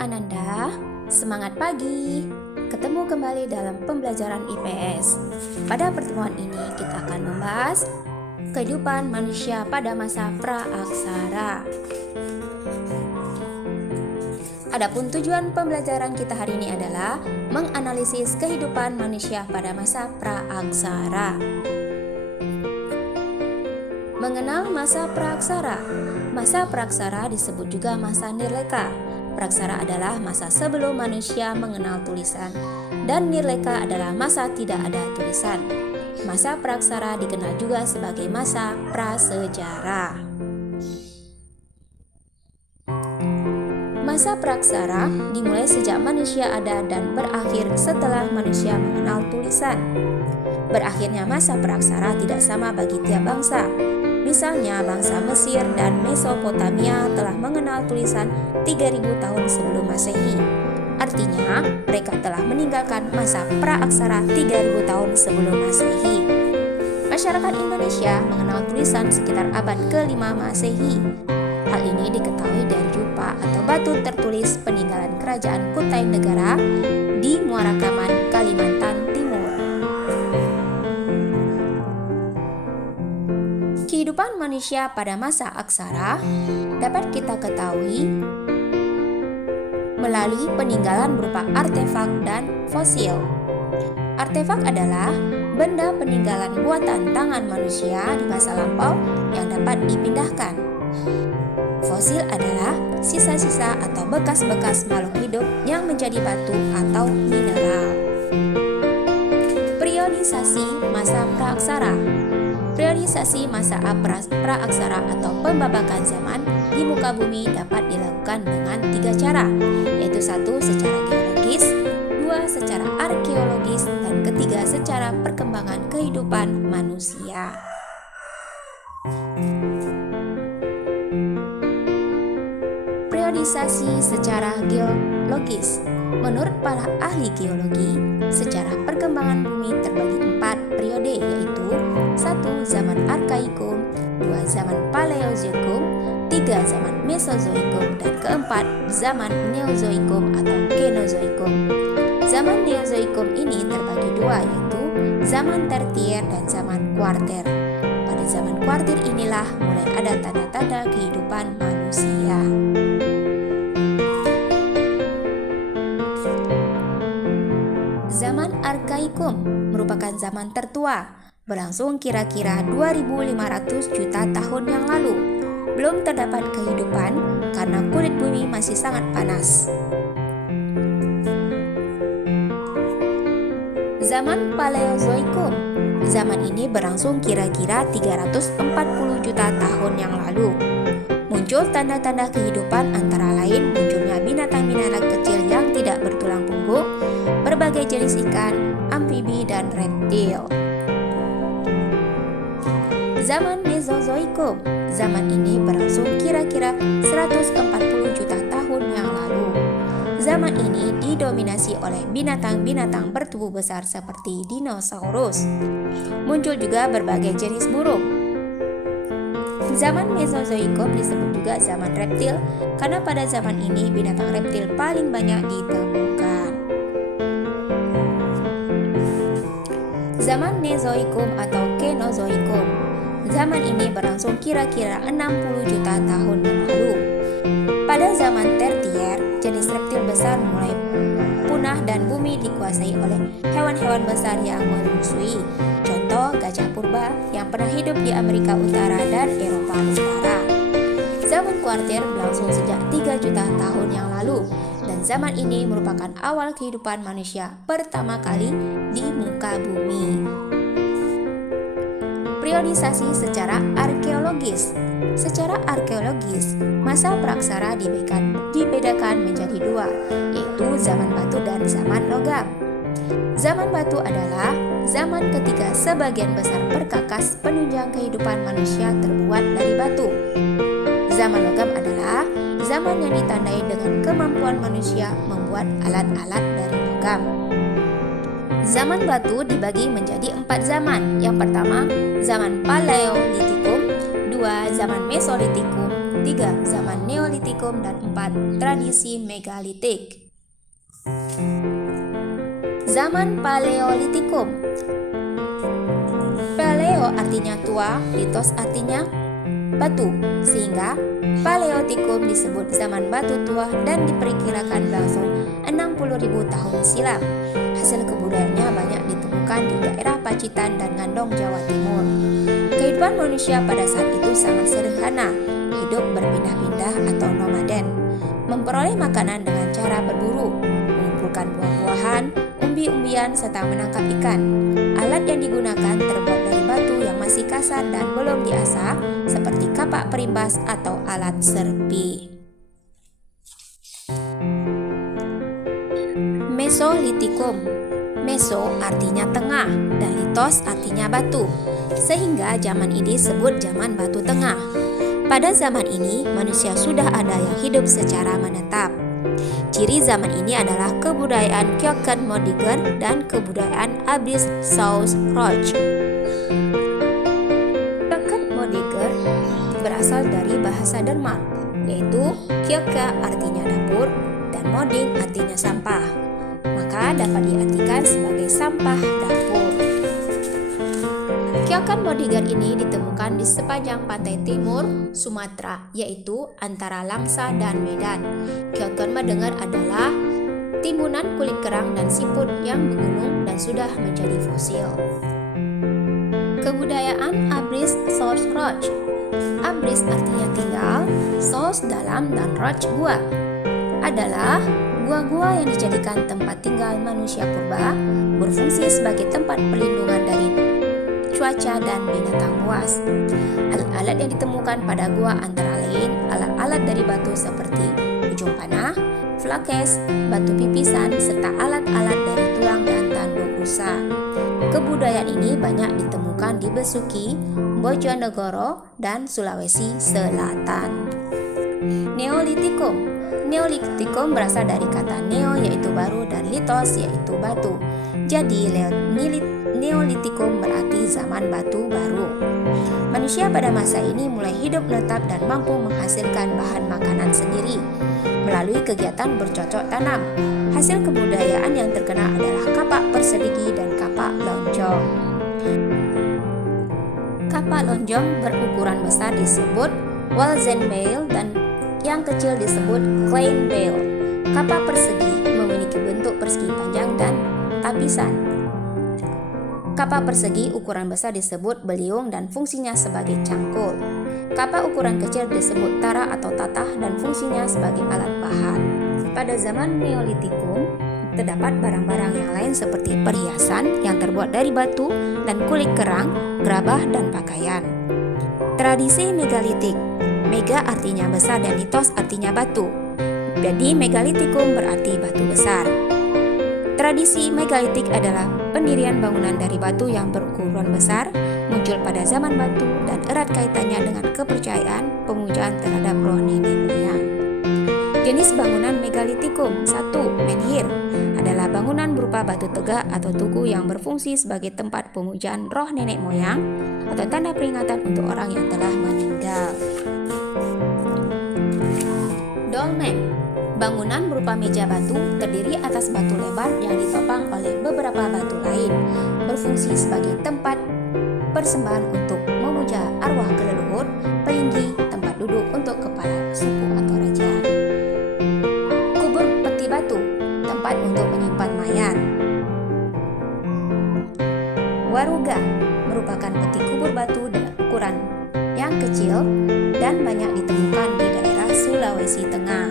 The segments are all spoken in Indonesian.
Ananda, semangat pagi. Ketemu kembali dalam pembelajaran IPS. Pada pertemuan ini kita akan membahas kehidupan manusia pada masa pra-aksara. Adapun tujuan pembelajaran kita hari ini adalah menganalisis kehidupan manusia pada masa pra-aksara. Mengenal masa pra-aksara. Masa pra-aksara disebut juga masa nirleka. Praksara adalah masa sebelum manusia mengenal tulisan, dan nirleka adalah masa tidak ada tulisan. Masa praksara dikenal juga sebagai masa prasejarah. Masa praksara dimulai sejak manusia ada dan berakhir setelah manusia mengenal tulisan. Berakhirnya masa praksara tidak sama bagi tiap bangsa. Misalnya, bangsa Mesir dan Mesopotamia telah mengenal tulisan 3000 tahun sebelum Masehi. Artinya, mereka telah meninggalkan masa pra-aksara 3000 tahun sebelum Masehi. Masyarakat Indonesia mengenal tulisan sekitar abad ke-5 Masehi. Hal ini diketahui dari rupa atau batu tertulis peninggalan kerajaan Kutai Negara di Muara Kaman, Kalimantan Timur. Kehidupan manusia pada masa aksara dapat kita ketahui melalui peninggalan berupa artefak dan fosil. Artefak adalah benda peninggalan buatan tangan manusia di masa lampau yang dapat dipindahkan. Fosil adalah sisa-sisa atau bekas-bekas makhluk hidup yang menjadi batu atau mineral. Periodisasi masa pra-aksara. Periodisasi masa pra-aksara atau pembabakan zaman di muka bumi dapat dilakukan dengan 3 cara, yaitu 1 secara geologis, 2 secara arkeologis, dan ketiga secara perkembangan kehidupan manusia. Periodisasi secara geologis. Menurut para ahli geologi, secara perkembangan bumi terbagi 4 periode, yaitu 1. Zaman Arkaikum, 2. Zaman Paleozoikum, 3. Zaman Mesozoikum, dan keempat, zaman Neozoikum atau Kenozoikum. Zaman Neozoikum ini terbagi 2, yaitu zaman Tertier dan zaman Kuarter. Pada zaman Kuarter inilah mulai ada tanda-tanda kehidupan manusia. Zaman Arkaikum merupakan zaman tertua, berlangsung kira-kira 2500 juta tahun yang lalu. Belum terdapat kehidupan karena kulit bumi masih sangat panas. Zaman Paleozoikum. Zaman ini berlangsung kira-kira 340 juta tahun yang lalu. Muncul tanda-tanda kehidupan antara lain munculnya binatang-binatang kecil yang tidak bertulang punggung, berbagai jenis ikan, amfibi, dan reptil. Zaman Mesozoikum. Zaman ini berlangsung kira-kira 140 juta tahun yang lalu. Zaman ini didominasi oleh binatang-binatang bertubuh besar seperti dinosaurus. Muncul juga berbagai jenis burung. Zaman Mesozoikum disebut juga zaman reptil karena pada zaman ini binatang reptil paling banyak ditemukan. Zaman Neozoikum atau Kenozoikum. Zaman ini berlangsung kira-kira 60 juta tahun yang lalu. Pada zaman Tertier, jenis reptil besar mulai punah dan bumi dikuasai oleh hewan-hewan besar yang menyusui. Contoh gajah purba yang pernah hidup di Amerika Utara dan Eropa Utara. Zaman Kuarter berlangsung sejak 3 juta tahun yang lalu, dan zaman ini merupakan awal kehidupan manusia pertama kali di muka bumi. Periodisasi secara arkeologis. Secara arkeologis, masa praksara dibedakan menjadi 2, yaitu zaman batu dan zaman logam. Zaman batu adalah zaman ketika sebagian besar perkakas penunjang kehidupan manusia terbuat dari batu. Zaman logam adalah zaman yang ditandai dengan kemampuan manusia membuat alat-alat dari logam. Zaman batu dibagi menjadi 4 zaman. Yang pertama, zaman Paleolitikum, 2. Zaman Mesolitikum, 3. Zaman Neolitikum, dan 4. Tradisi Megalitik. Zaman Paleolitikum. Paleo artinya tua, litos artinya batu, sehingga Paleolitikum disebut zaman batu tua dan diperkirakan berlangsung 60.000 tahun silam. Hasil kebudayaannya banyak ditemukan di daerah Pacitan dan Ngandong, Jawa Timur. Kehidupan manusia pada saat itu sangat sederhana, hidup berpindah-pindah atau nomaden, memperoleh makanan dengan cara berburu, mengumpulkan buah-buahan, umbi-umbian, serta menangkap ikan. Alat yang digunakan terbuat dari batu yang masih kasar dan belum diasah, seperti kapak perimbas atau alat serpi. Mesolitikum. Meso artinya tengah dan litos artinya batu, sehingga zaman ini disebut zaman batu tengah. Pada zaman ini, manusia sudah ada yang hidup secara menetap. Ciri zaman ini adalah kebudayaan Kyokan Modiger dan kebudayaan Abris Saus Roch. Kyokan Modiger berasal dari bahasa Denmark, yaitu Kyoka artinya dapur dan Moding artinya sampah, maka dapat diartikan sebagai sampah dapur. Kyokan Modiger ini ditemukan di sepanjang pantai timur Sumatera, yaitu antara Langsa dan Medan. Kyokan Modiger adalah timbunan kulit kerang dan siput yang menggunung dan sudah menjadi fosil. Kebudayaan Abris Saus Roch. Abris artinya tinggal, saus dalam, dan roch gua adalah gua-gua yang dijadikan tempat tinggal manusia purba, berfungsi sebagai tempat perlindungan dari cuaca dan binatang buas. Alat-alat yang ditemukan pada gua antara lain alat-alat dari batu seperti ujung panah, flakes, batu pipisan, serta alat-alat dari tulang dan tanduk rusa. Kebudayaan ini banyak ditemukan di Besuki, Bojonegoro, dan Sulawesi Selatan. Neolitikum. Neolitikum berasal dari kata neo yaitu baru dan litos yaitu batu. Jadi Neolitikum berarti zaman batu baru. Manusia pada masa ini mulai hidup menetap dan mampu menghasilkan bahan makanan sendiri melalui kegiatan bercocok tanam. Hasil kebudayaan yang terkenal adalah kapak persegi dan kapak lonjong. Kapak lonjong berukuran besar disebut Walzenbeil dan yang kecil disebut Kleinbeil. Kapak persegi memiliki bentuk persegi panjang dan tapisan. Kapak persegi ukuran besar disebut beliung dan fungsinya sebagai cangkul. Kapak ukuran kecil disebut tara atau tatah dan fungsinya sebagai alat pahat. Pada zaman Neolitikum, terdapat barang-barang yang lain seperti perhiasan yang terbuat dari batu dan kulit kerang, gerabah, dan pakaian. Tradisi Megalitik. Mega artinya besar dan litos artinya batu. Jadi Megalitikum berarti batu besar. Tradisi megalitik adalah pendirian bangunan dari batu yang berukuran besar, muncul pada zaman batu dan erat kaitannya dengan kepercayaan pemujaan terhadap roh nenek moyang. Jenis bangunan megalitikum. 1. Menhir adalah bangunan berupa batu tegak atau tugu yang berfungsi sebagai tempat pemujaan roh nenek moyang atau tanda peringatan untuk orang yang telah meninggal. Dolmen, bangunan berupa meja batu terdiri atas batu lebar yang ditopang oleh beberapa batu lain, berfungsi sebagai tempat persembahan untuk memuja arwah keleluhur, pelinggi, tempat duduk untuk kepala suku atau raja. Kubur peti batu, tempat untuk menyimpan mayat. Waruga merupakan peti kubur batu dengan ukuran yang kecil dan banyak ditemukan di daerah Sulawesi Tengah.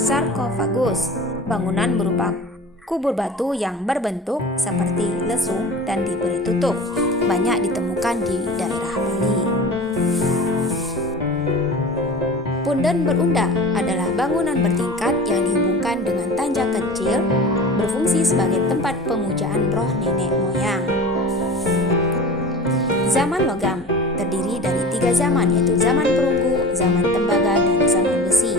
Sarkofagus, bangunan berupa kubur batu yang berbentuk seperti lesung dan diberi tutup, banyak ditemukan di daerah Bali. Punden berunda adalah bangunan bertingkat yang dihubungkan dengan tanja kecil, berfungsi sebagai tempat pemujaan roh nenek moyang. Zaman logam terdiri dari 3 zaman, yaitu zaman perunggu, zaman tembaga, dan zaman besi.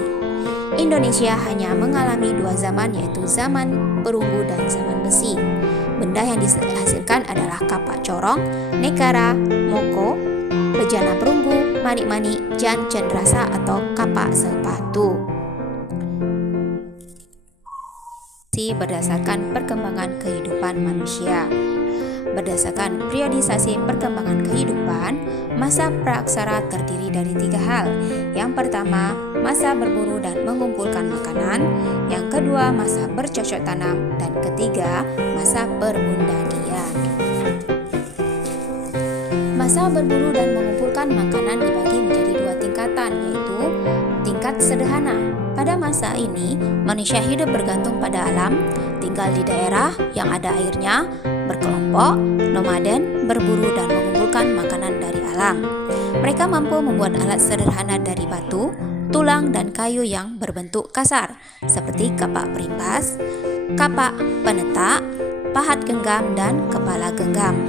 Indonesia hanya mengalami 2 zaman, yaitu zaman perunggu dan zaman besi. Benda yang dihasilkan adalah kapak corong, nekara, moko, bejana perunggu, Manik-manik, jan cendrasa atau kapak sepatu. Berdasarkan perkembangan kehidupan manusia. Berdasarkan periodisasi perkembangan kehidupan, masa praaksara terdiri dari 3 hal. Yang pertama, masa berburu dan mengumpulkan makanan. Yang kedua, masa bercocok tanam. Dan ketiga, masa perundagian. Masa berburu dan mengumpulkan makanan dibagi menjadi 2 tingkatan, yaitu tingkat sederhana. Pada masa ini, manusia hidup bergantung pada alam, tinggal di daerah yang ada airnya, berkelompok, nomaden, berburu dan mengumpulkan makanan dari alam. Mereka mampu membuat alat sederhana dari batu, tulang dan kayu yang berbentuk kasar, seperti kapak perimbas, kapak penetak, pahat genggam dan kepala genggam.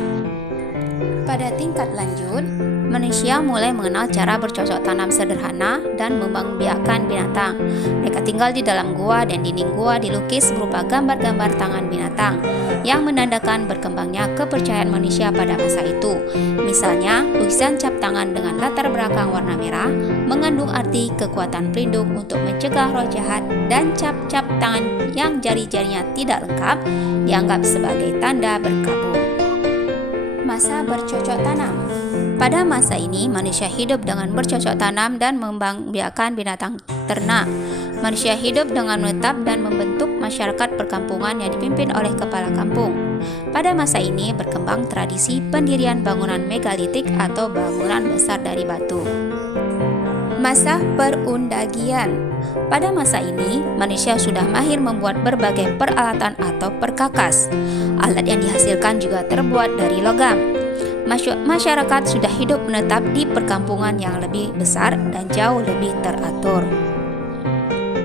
Pada tingkat lanjut, manusia mulai mengenal cara bercocok tanam sederhana dan membiakkan binatang. Mereka tinggal di dalam gua dan dinding gua dilukis berupa gambar-gambar tangan binatang yang menandakan berkembangnya kepercayaan manusia pada masa itu. Misalnya, lukisan cap tangan dengan latar belakang warna merah mengandung arti kekuatan pelindung untuk mencegah roh jahat, dan cap-cap tangan yang jari-jarinya tidak lengkap dianggap sebagai tanda berkabung. Masa bercocok tanam. Pada masa ini, manusia hidup dengan bercocok tanam dan membiakkan binatang ternak. Manusia hidup dengan menetap dan membentuk masyarakat perkampungan yang dipimpin oleh kepala kampung. Pada masa ini berkembang tradisi pendirian bangunan megalitik atau bangunan besar dari batu. Masa perundagian. Pada masa ini, manusia sudah mahir membuat berbagai peralatan atau perkakas. Alat yang dihasilkan juga terbuat dari logam. Masyarakat sudah hidup menetap di perkampungan yang lebih besar dan jauh lebih teratur.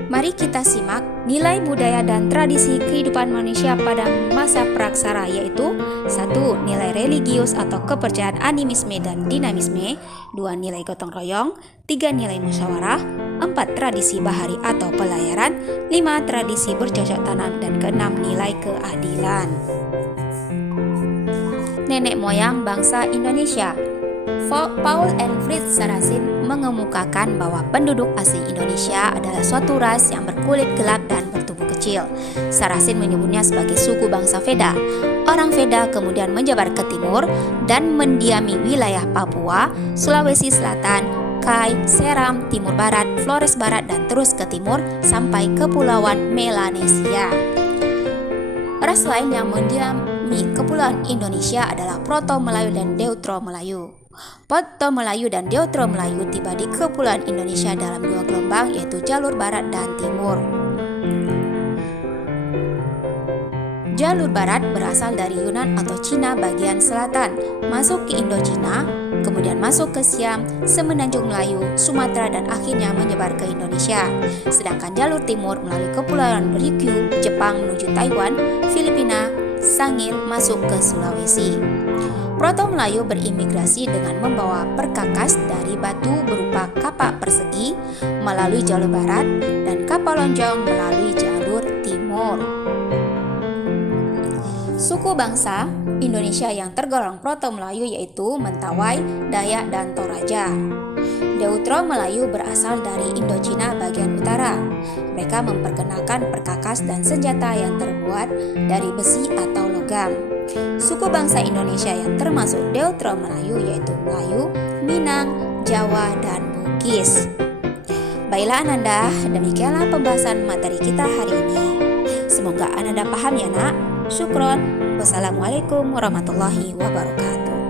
Mari kita simak nilai budaya dan tradisi kehidupan manusia pada masa praaksara, yaitu 1. Nilai religius atau kepercayaan animisme dan dinamisme. 2. Nilai gotong royong. 3. Nilai musyawarah. 4. Tradisi bahari atau pelayaran. 5. Tradisi bercocok tanam. Dan ke-6. Nilai keadilan. Nenek moyang bangsa Indonesia. Paul and Fritz Saracen mengemukakan bahwa penduduk asli Indonesia adalah suatu ras yang berkulit gelap dan bertubuh kecil. Saracen menyebutnya sebagai suku bangsa Veda. Orang Veda kemudian menjabar ke timur dan mendiami wilayah Papua, Sulawesi Selatan, Kai, Seram, Timur Barat, Flores Barat, dan terus ke timur sampai Kepulauan Melanesia. Ras lain yang mendiami Kepulauan Indonesia adalah Proto-Melayu dan Deutero-Melayu. Proto-Melayu dan Deutero-Melayu tiba di Kepulauan Indonesia dalam 2 gelombang, yaitu jalur barat dan timur. Jalur barat berasal dari Yunan atau Cina bagian selatan, masuk ke Indochina, kemudian masuk ke Siam, Semenanjung Melayu, Sumatera, dan akhirnya menyebar ke Indonesia. Sedangkan jalur timur melalui Kepulauan Ryukyu, Jepang menuju Taiwan, Filipina, Sangir masuk ke Sulawesi. Proto-Melayu berimigrasi dengan membawa perkakas dari batu berupa kapak persegi melalui jalur barat dan kapal lonjong melalui jalur timur. Suku bangsa Indonesia yang tergolong Proto-Melayu yaitu Mentawai, Dayak, dan Toraja. Deutero-Melayu berasal dari Indochina bagian utara. Mereka memperkenalkan perkakas dan senjata yang terbuat dari besi atau logam. Suku bangsa Indonesia yang termasuk Deutero-Melayu yaitu Melayu, Minang, Jawa, dan Bugis. Baiklah Ananda, demikianlah pembahasan materi kita hari ini. Semoga Ananda paham ya nak. Syukron. Wassalamualaikum warahmatullahi wabarakatuh.